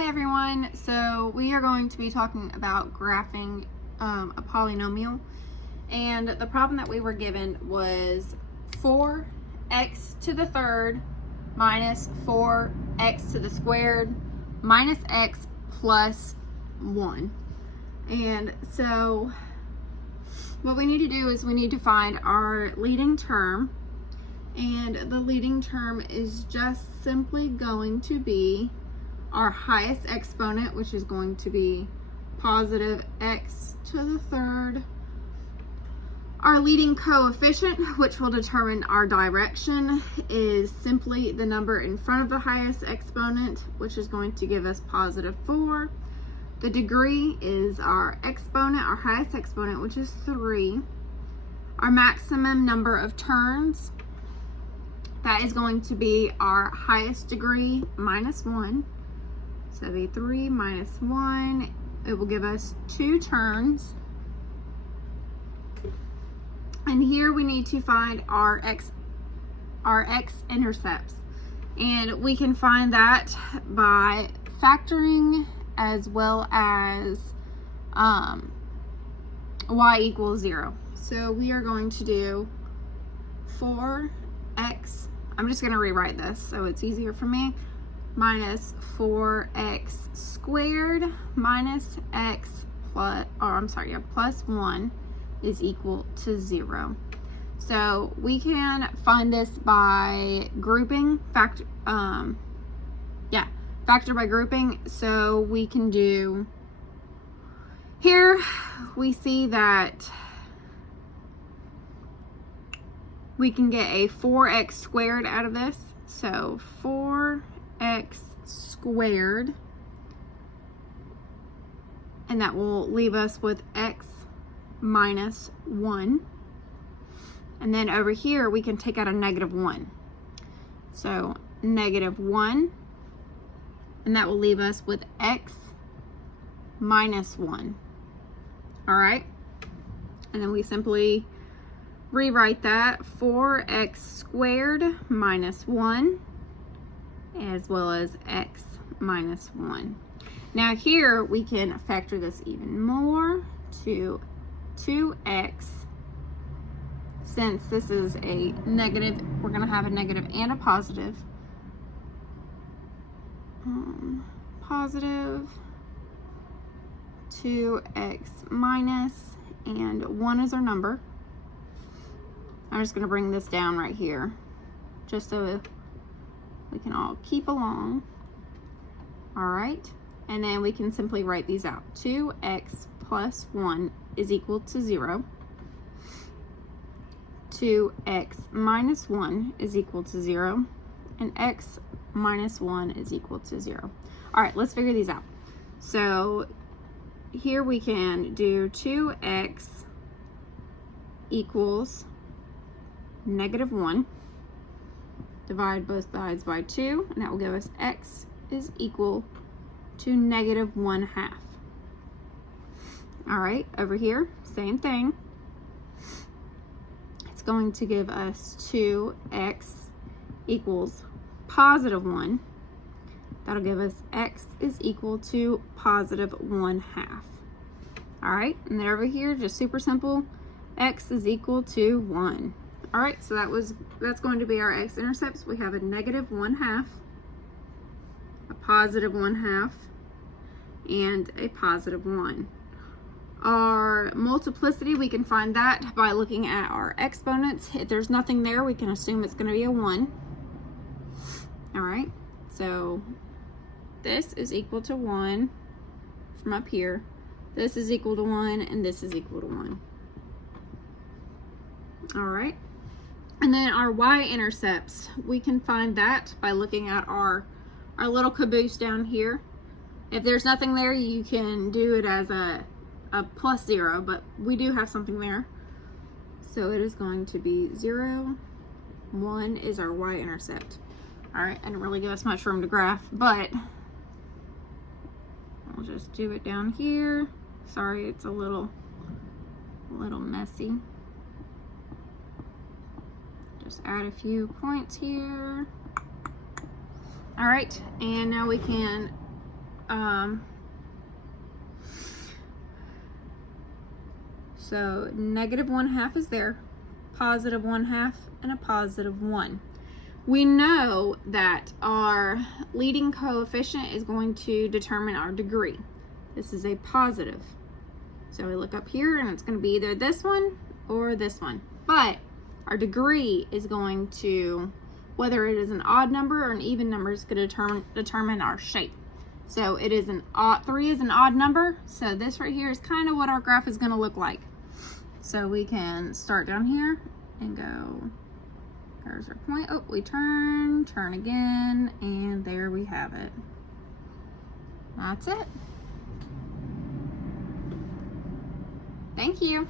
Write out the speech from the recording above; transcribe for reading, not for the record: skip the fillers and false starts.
Hi everyone, so we are going to be talking about graphing a polynomial, and the problem that we were given was 4x to the third minus 4x to the squared minus x plus 1. And so what we need to do is we need to find our leading term, and the leading term is just simply going to be our highest exponent, which is going to be positive x to the third. Our leading coefficient, which will determine our direction, is simply the number in front of the highest exponent, which is going to give us positive 4. The degree is our exponent, our highest exponent, which is 3. Our maximum number of turns, that is going to be our highest degree minus 1. So that'd be 3 minus 1. It will give us 2 turns. And here we need to find our x-intercepts. And we can find that by factoring as well as y equals 0. So we are going to do 4x, I'm just going to rewrite this so it's easier for me, minus 4x squared minus x plus, plus 1 is equal to 0. So we can find this by grouping, factor by grouping. So we can do, here we see that we can get a 4x squared out of this. So 4x squared, and that will leave us with x minus 1. And then over here we can take out a negative 1. So negative 1, and that will leave us with x minus 1. All right, and then we simply rewrite that 4x squared minus 1 as well as x minus 1. Now here we can factor this even more to 2x. Since this is a negative, we're going to have a negative and a positive. Positive 2x minus, and 1 is our number. I'm just going to bring this down right here just so we can all keep along. All right, and then we can simply write these out. 2x plus 1 is equal to 0. 2x minus 1 is equal to 0. And x minus 1 is equal to 0. All right, let's figure these out. So here we can do 2x equals negative 1. Divide both sides by 2, and that will give us x is equal to negative 1/2. All right, over here, same thing. It's going to give us 2x equals positive 1. That'll give us x is equal to positive 1/2. All right, and then over here, just super simple, x is equal to 1. All right, so that's going to be our x-intercepts. We have a negative 1/2, a positive 1/2, and a positive 1. Our multiplicity, we can find that by looking at our exponents. If there's nothing there, we can assume it's going to be a 1. All right, so this is equal to 1 from up here. This is equal to 1, and this is equal to 1. All right. And then our y-intercepts, we can find that by looking at our little caboose down here. If there's nothing there, you can do it as a plus 0, but we do have something there. So it is going to be 0, 1 is our y-intercept. All right, I didn't really give us much room to graph, but I'll just do it down here. Sorry, it's a little messy. Just add a few points here. All right, and now we can So negative 1/2 is there, positive 1/2, and a positive 1. We know that our leading coefficient is going to determine our degree. This is a positive. So we look up here and it's going to be either this one or this one. But our degree is going to, whether it is an odd number or an even number, is going to determine our shape. So it is an odd, 3 is an odd number. So this right here is kind of what our graph is going to look like. So we can start down here and go, there's our point. Oh, we turn again, and there we have it. That's it. Thank you.